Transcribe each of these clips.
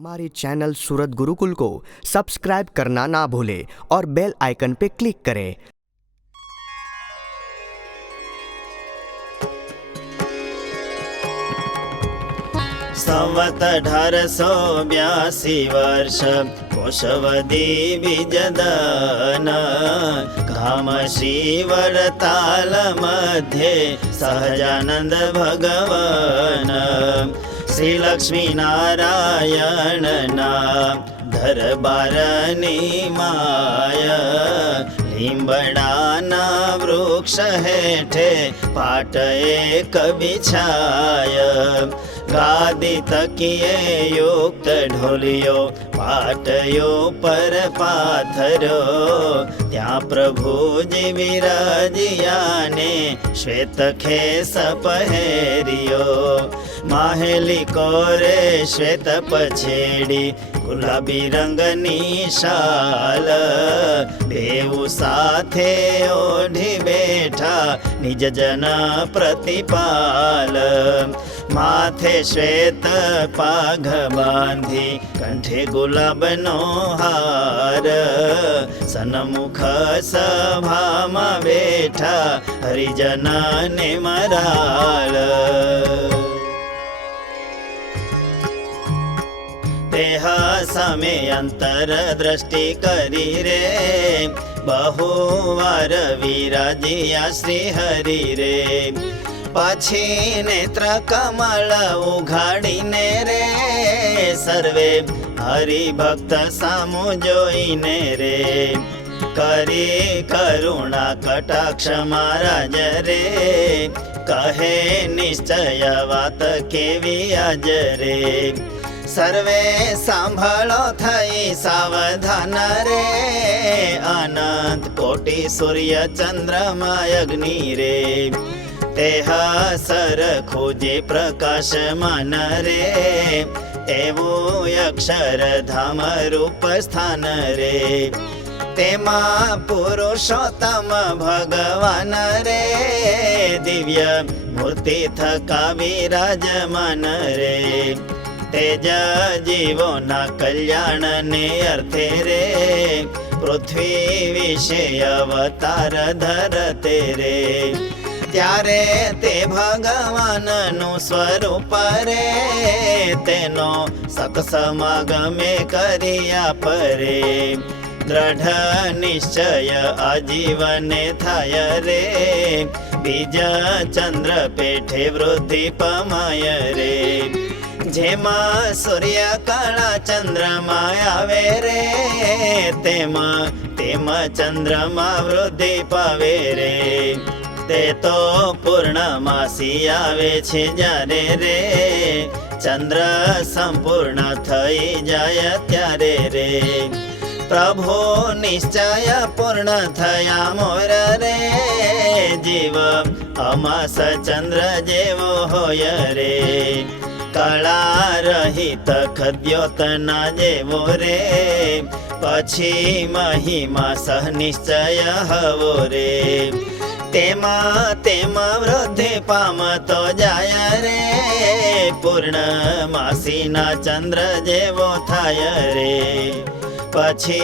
हमारे चैनल सूरत गुरुकुल को सब्सक्राइब करना ना भूलें और बेल आइकन पे क्लिक करें। संवत 1882 वर्ष कोशवदी बीजदान घाम श्रीवरताल मध्ये सहजानंद भगवान श्री लक्ष्मी नारायण ना दरबारनी माया લીંબડાના વૃક્ષ હેઠે પાટ એક બિછાય ગાદી તકીએ યુક્ત ઢોલિયો પાટયો પર પાથરો ત્યાં પ્રભુજી વિરાજિયાને શ્વેત ખેસ પહેર્યો માહેલી કોરે શ્વેત પછેડી ગુલાબી રંગની શાલ બેઉ સાથે ઓઢી બેઠા નિજ જન પ્રતિપાલ માથે શ્વેત પાઘ બાંધી કંઠે ગુલાબનો હાર સન્મુખ સભામાં બેઠા હરિજનને મરાળ देह समे अंतर दृष्टि करी रे बहुवार विराजिया श्री हरि रे पाछी नेत्र कमल उघाड़ीने रे सर्वे हरिभक्त सामु जोईने रे करी करुणा कटाक्ष महाराज रे कहे निश्चय वात केवी आज रे सर्वे सांभळो थई सावधान रे अनंत कोटि सूर्य चंद्रमा अग्नि रे तेह सरखुजे प्रकाशमान रे एवो अक्षर धाम रूप स्थान रे तेमा पुरुषोत्तम भगवान रे दिव्य मूर्ति थका विराजमान रे तेज जीवो ना कल्याण ने अर्थे रे पृथ्वी विषे अवतार धरते रे त्यारे ते भगवान नु स्वरूप रे तेनो सत्समागमे करिया परे दृढ़ निश्चय आजीवने थाय रे बीज चंद्र पेठे वृद्धि पमाय रे जेमा सूर्य काला चंद्रमा आवे रे तेमा तेमा चंद्रमा वृद्धि पावे रे ते तो पूर्णमासी आवे छे जारे रे चंद्र संपूर्ण थई जाय त्यारे रे प्रभु निश्चय पूर्ण थया मोर रे जीव अमास चंद्र जेवो होय रे कला रहित खद्योतना जेवो रे पछी महिमा सह निश्चय हवो रे तेमा तेमा वृद्धि पामतो जाय रे पूर्णमासी ना चंद्र जेवो थाय रे पछी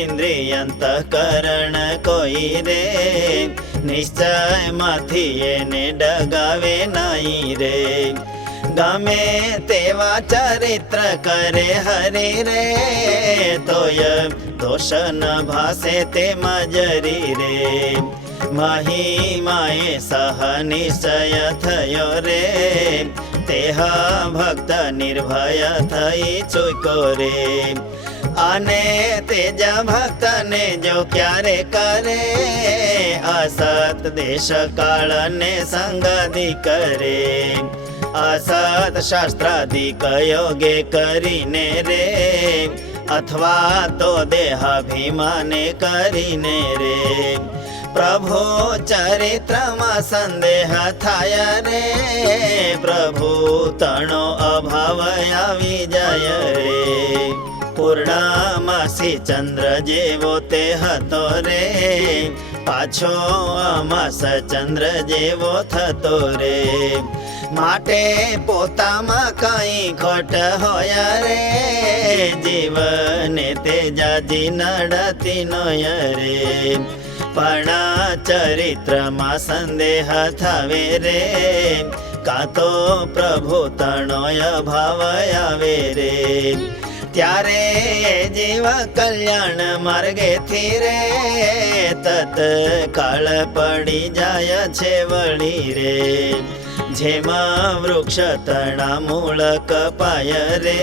इंद्रियंतकरण कोई रे निश्चय माथी एने डगावे नहीं रे गमे तेवा चरित्र करे हरि रे तोय दोष न भासे ते मजरी रे महिमाए सह निश्चय थयो रे तेह भक्त निर्भय थई चूको रे आने तेज भक्त ने जो क्यारे करे असत देश काल ने संगति करे असत शास्त्रादिक योगे करीने रे अथवा तो देहाभिमाने करीने रे प्रभु चरित्र में संदेह थाय रे प्रभु तणो अभाव आवी जाय रे पूर्णमासी चंद्र जेवो ते हतो रे पाछो अमास चंद्र जेवो थतो रे માટે પોતામાં કઈ ખોટ હોય રે જીવને તે જાજી નડતી નોય રે પણ ચરિત્રમાં સંદેહ થાવે રે કાં તો પ્રભુ તણોય ભાવ આવે રે ત્યારે જીવ કલ્યાણ માર્ગેથી રે તત્કાળ પડી જાય છે વળી રે જેમાં વૃક્ષ તણા મૂળ કપાય રે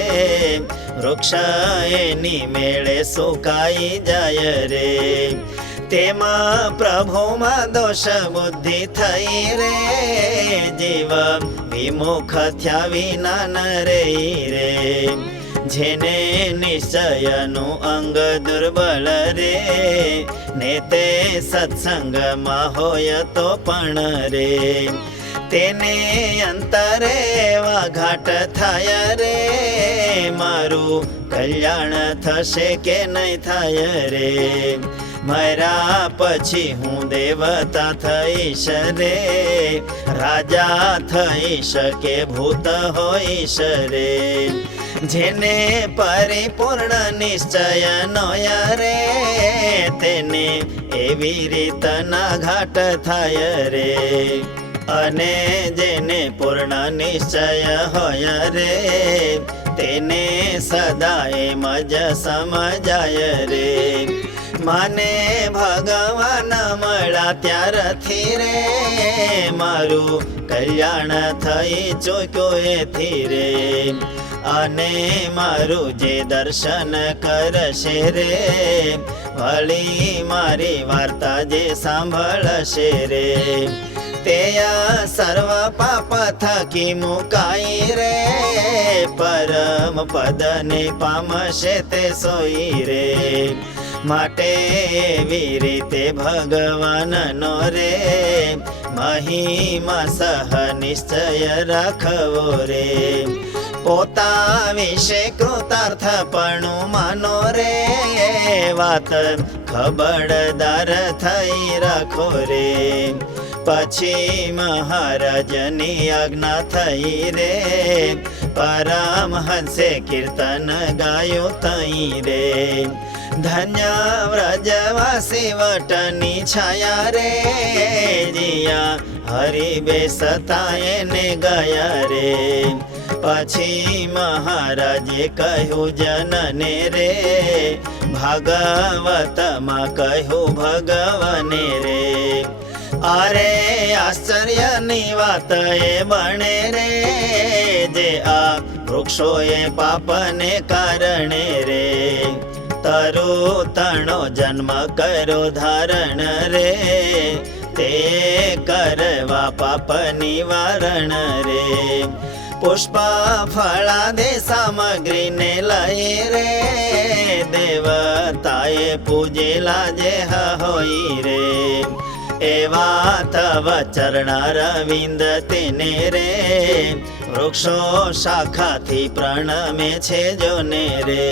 વૃક્ષ એની મેળે સુકાઈ જાય રે તેમાં પ્રભુમાં દોષ બુદ્ધિ થઈ રે જીવ વિમુખ થયા વિના ન રહી રે જેને નિશ્ચયનું અંગ દુર્બળ રે ને તે સત્સંગમાં હોય તો પણ રે તેને અંતરે વાઘાટ થાય રે મારું કલ્યાણ થશે કે નહીં થાય રે મર્યા પછી હું દેવતા થઈશ રે રાજા થઈશ કે ભૂત હોઈશ રે જેને પરિપૂર્ણ નિશ્ચય નોય રે તેને એવી રીતના ઘાટ થાય રે અને જેને પૂર્ણ નિશ્ચય હોય રે તેને સદાય મજ સમજાય રે મને ભગવાન મળ્યા ત્યારથી રે મારું કલ્યાણ થઈ ચૂક્યો એથી રે અને મારું જે દર્શન કરશે રે વળી મારી વાર્તા જે સાંભળશે રે તે સર્વ પાપ થકી મુકાઈ રે પરમ પદને પામશે તે સોઈ રે માટે એવી રીતે ભગવાનનો રે મહિમા સહ નિશ્ચય રાખવો રે પોતા વિશે કૃતાર્થપણું માનો રે વાત ખબરદાર થઈ રાખો રે પછી મહારાજની આજ્ઞા થઈ રે પરમહંસે કીર્તન ગાયું તઈ રે ધન્ય વ્રજવાસી વટની છાયા રે જીયા હરિ બેસતા એને ગયા રે પછી મહારાજે કહ્યું જનને રે ભાગવતમાં કહ્યું ભગવાને રે અરે આશ્ચર્યની વાત એ બને રે જે આ વૃક્ષો એ પાપને કારણે રે તરુ તણો જન્મ કરો ધારણ રે તે કરવા પાપ નિવારણ રે પુષ્પ ફળાદે સામગ્રીને લઈ રે દેવતાએ પૂજેલા જે હોય રે એવા તવ ચરણારવિંદ તેને રે વૃક્ષો શાખાથી પ્રણમે છે જોને રે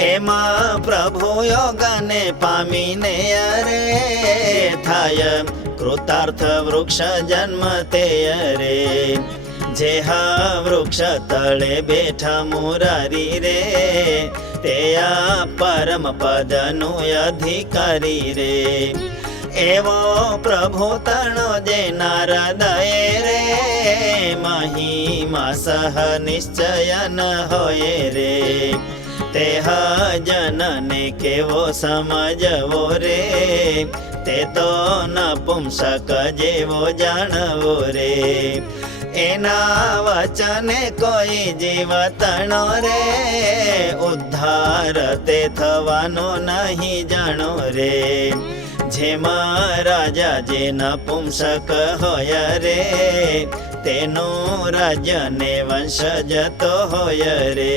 એમાં પ્રભુ યોગને પામીને અરે થાય કૃતાર્થ વૃક્ષ જન્મ તે રે જે હા વૃક્ષ તળે બેઠા મુરારી રે તે આ પરમ પદનું અધિકારી રે એવો પ્રભુ તણો જે નારદય રે મહિમા સહ નિશ્ચય ન હોય રે તે જનને કેવો સમજવો રે તે તો નપુંસક જેવો જાણવો રે એના વચને કોઈ જીવતણો રે ઉદ્ધાર તે થવાનો નહીં જાણો રે જેમાં રાજા જે નપુંસક હોય રે તેનું રાજ્ય ને વંશ જતો હોય રે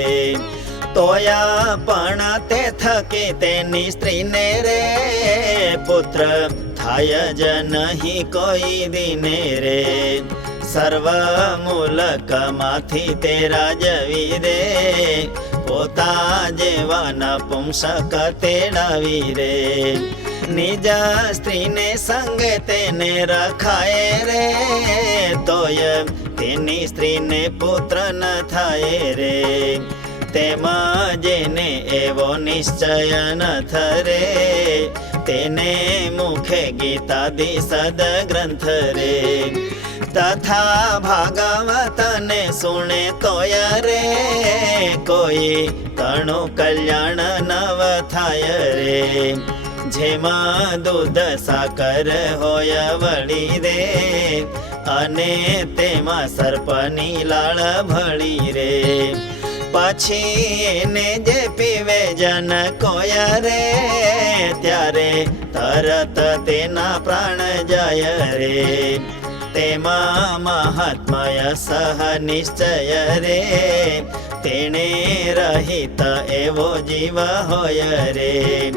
તોયા પણ તે થકી તેની સ્ત્રીને રે પુત્ર થાય જ નહીં કોઈ દિને રે સર્વ મૂલકમાંથી તે રાજવી રે પોતા જેવા નપુંસક તેડાવી રે નિજ સ્ત્રીને સંગે તેને રખાય રે તોય તેની સ્ત્રીને પુત્ર ન થાય રે તેમાં જેને એવો નિશ્ચય ન થરે, તેને મુખે ગીતાદિ સદગ્રંથ રે. તથા ભાગવતને સુણે તોય રે, કોઈ કણું કલ્યાણ નવ થાય રે. જેમાં દૂધ સાકર હોય વળી રે, અને તેમાં સર્પની લાળ ભળી રે. પછી એને જે પીવે જન કોય રે, ત્યારે તરત તેના પ્રાણ જાય રે. તેમાં મહાત્મય સહ નિશ્ચય રે, તેણે રહિત એવો જીવ હોય રે.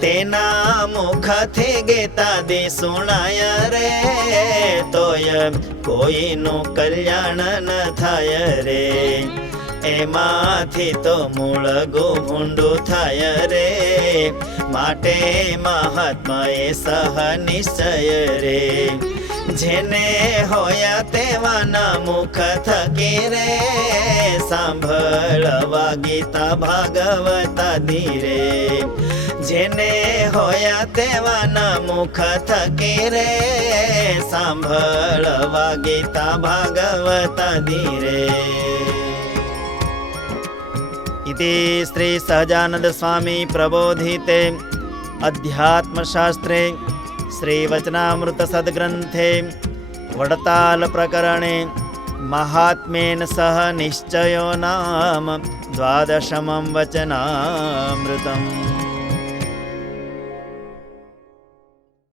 તેના મુખથી ગીતાદિ સુણાય રે, તોય કોઈનું કલ્યાણ ન થાય રે. એમાંથી તો મૂળ ગુભૂંડું થાય રે, માટે મહાત્મા એ સહ નિશ્ચય રે. જેને હોય તેવાના મુખ થકી રે, સાંભળવા ગીતા ભાગવતાદિ રે. જેને હોય તેવાના મુખ થકી રે, સાંભળવા ગીતા ભાગવતાદિ રે. इति श्री सहजानंद स्वामी प्रबोधिते अध्यात्मशास्त्रे श्रीवचनामृत सद्ग्रन्थे वडताल प्रकरणे महात्मेन सह निश्चयो नाम 12 वचनामृतम्.